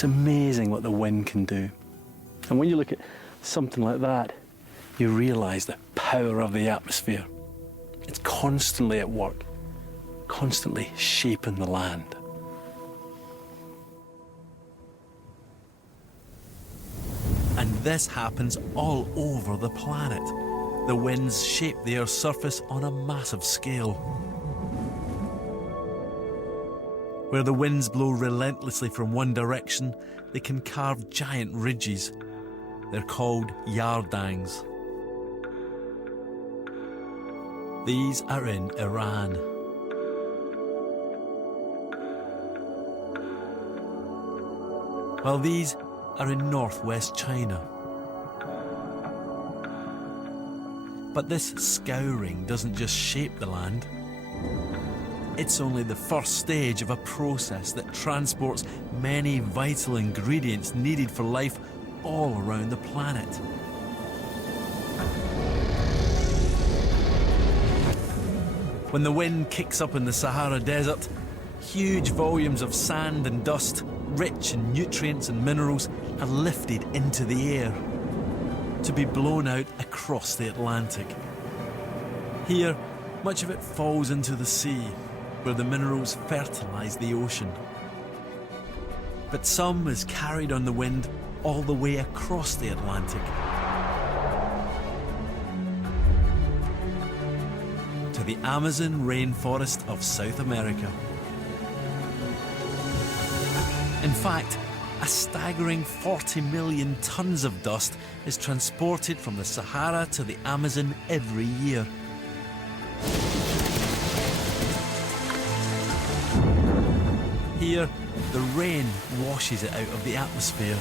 It's amazing what the wind can do. And when you look at something like that, you realise the power of the atmosphere. It's constantly at work, constantly shaping the land. And this happens all over the planet. The winds shape the Earth's surface on a massive scale. Where the winds blow relentlessly from one direction, they can carve giant ridges. They're called yardangs. These are in Iran. While these are in northwest China. But this scouring doesn't just shape the land. It's only the first stage of a process that transports many vital ingredients needed for life all around the planet. When the wind kicks up in the Sahara Desert, huge volumes of sand and dust, rich in nutrients and minerals, are lifted into the air to be blown out across the Atlantic. Here, much of it falls into the sea, where the minerals fertilise the ocean. But some is carried on the wind all the way across the Atlantic to the Amazon rainforest of South America. In fact, a staggering 40 million tonnes of dust is transported from the Sahara to the Amazon every year. Here, the rain washes it out of the atmosphere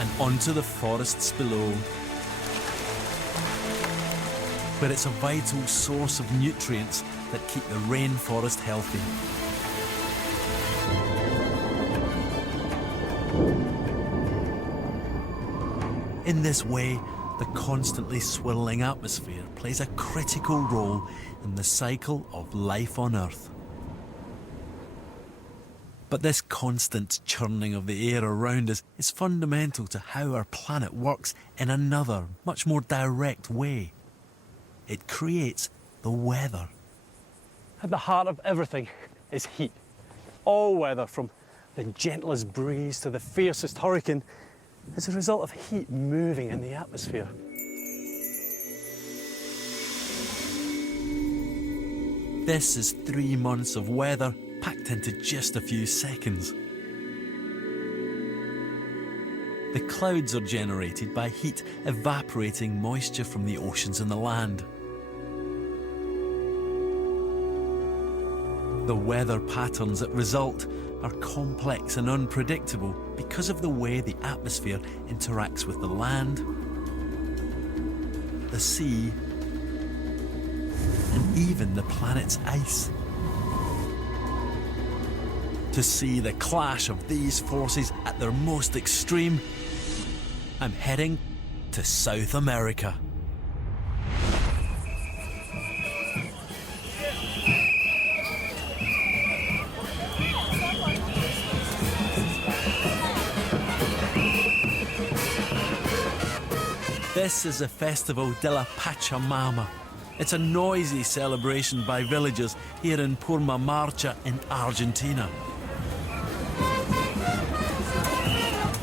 and onto the forests below, where it's a vital source of nutrients that keep the rainforest healthy. In this way, the constantly swirling atmosphere plays a critical role in the cycle of life on Earth. But this constant churning of the air around us is fundamental to how our planet works in another, much more direct way. It creates the weather. At the heart of everything is heat. All weather, from the gentlest breeze to the fiercest hurricane, is a result of heat moving in the atmosphere. This is 3 months of weather packed into just a few seconds. The clouds are generated by heat evaporating moisture from the oceans and the land. The weather patterns that result are complex and unpredictable because of the way the atmosphere interacts with the land, the sea, and even the planet's ice. To see the clash of these forces at their most extreme, I'm heading to South America. This is the Festival de la Pachamama. It's a noisy celebration by villagers here in Purmamarca in Argentina.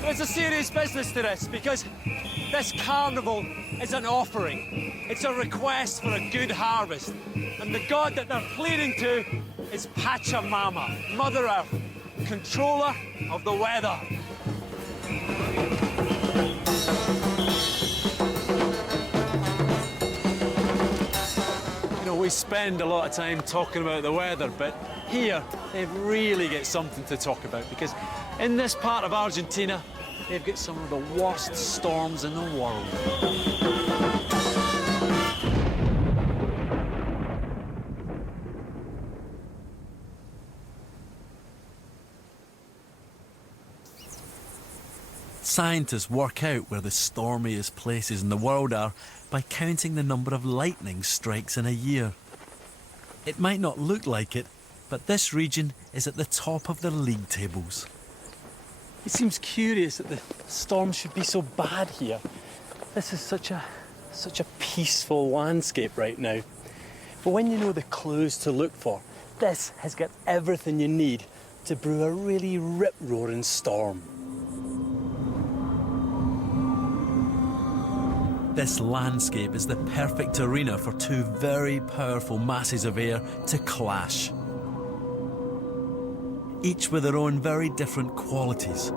There's a serious business to this because this carnival is an offering. It's a request for a good harvest. And the god that they're pleading to is Pachamama, Mother Earth, controller of the weather. We spend a lot of time talking about the weather, but here they really get something to talk about, because in this part of Argentina, they've got some of the worst storms in the world. Scientists work out where the stormiest places in the world are by counting the number of lightning strikes in a year. It might not look like it, but this region is at the top of the league tables. It seems curious that the storms should be so bad here. This is such a peaceful landscape right now. But when you know the clues to look for, this has got everything you need to brew a really rip-roaring storm. This landscape is the perfect arena for two very powerful masses of air to clash, each with their own very different qualities.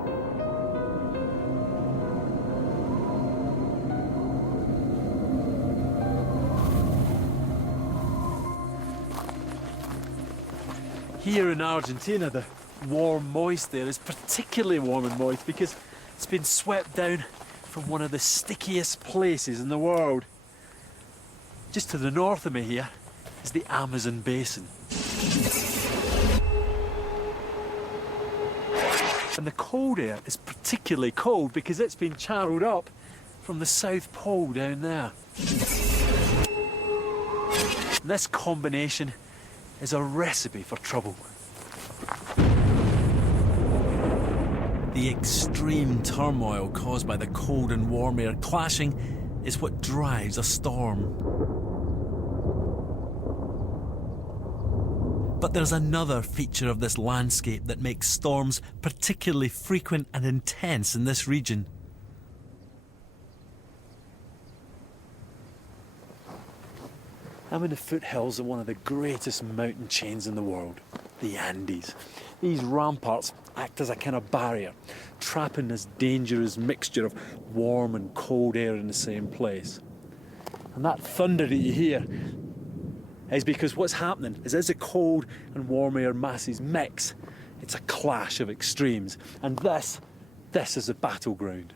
Here in Argentina, the warm, moist air is particularly warm and moist because it's been swept down from one of the stickiest places in the world. Just to the north of me here is the Amazon basin. And the cold air is particularly cold because it's been channeled up from the South Pole down there. And this combination is a recipe for trouble. The extreme turmoil caused by the cold and warm air clashing is what drives a storm. But there's another feature of this landscape that makes storms particularly frequent and intense in this region. I'm in the foothills of one of the greatest mountain chains in the world, the Andes. These ramparts act as a kind of barrier, trapping this dangerous mixture of warm and cold air in the same place. And that thunder that you hear is because what's happening is as the cold and warm air masses mix, it's a clash of extremes. And this is the battleground.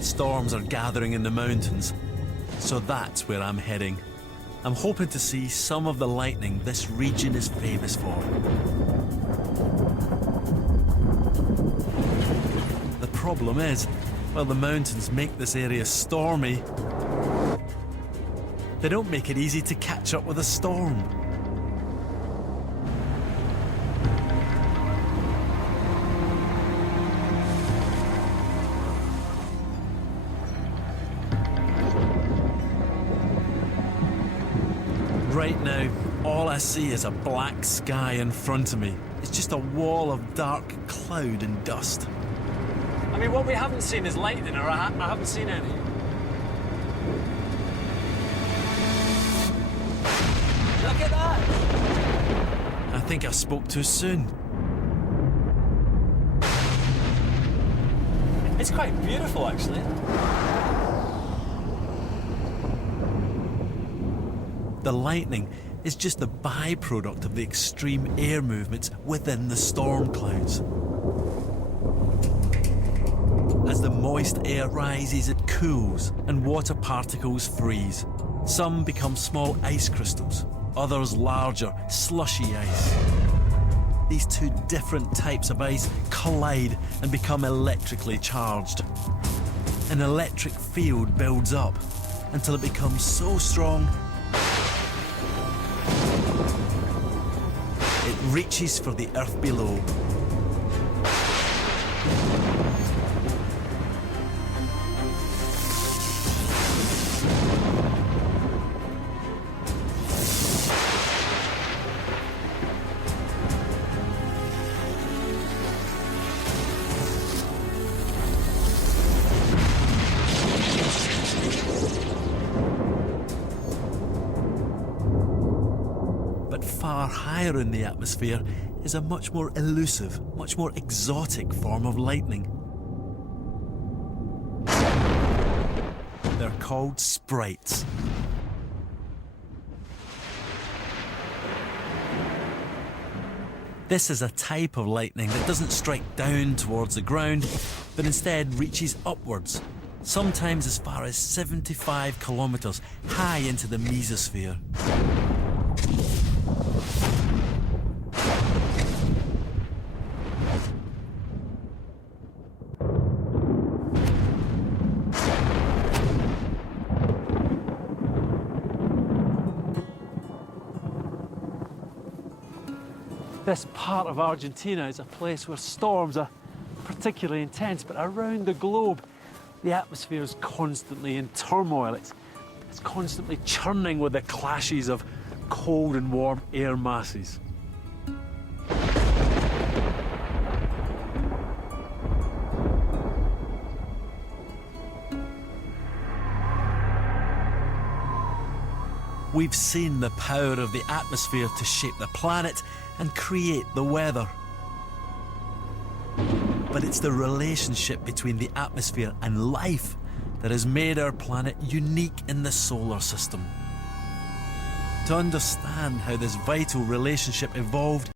Storms are gathering in the mountains, so that's where I'm heading. I'm hoping to see some of the lightning this region is famous for. The problem is, while the mountains make this area stormy, they don't make it easy to catch up with a storm. Right now, all I see is a black sky in front of me. It's just a wall of dark cloud and dust. I mean, what we haven't seen is lightning, or I haven't seen any. Look at that! I think I spoke too soon. It's quite beautiful, actually. The lightning is just the byproduct of the extreme air movements within the storm clouds. As the moist air rises, it cools and water particles freeze. Some become small ice crystals, others larger, slushy ice. These two different types of ice collide and become electrically charged. An electric field builds up until it becomes so strong it reaches for the earth below. Far higher in the atmosphere is a much more elusive, much more exotic form of lightning. They're called sprites. This is a type of lightning that doesn't strike down towards the ground, but instead reaches upwards, sometimes as far as 75 kilometers high into the mesosphere. This part of Argentina is a place where storms are particularly intense, but around the globe, the atmosphere is constantly in turmoil. It's constantly churning with the clashes of cold and warm air masses. We've seen the power of the atmosphere to shape the planet and create the weather. But it's the relationship between the atmosphere and life that has made our planet unique in the solar system. To understand how this vital relationship evolved,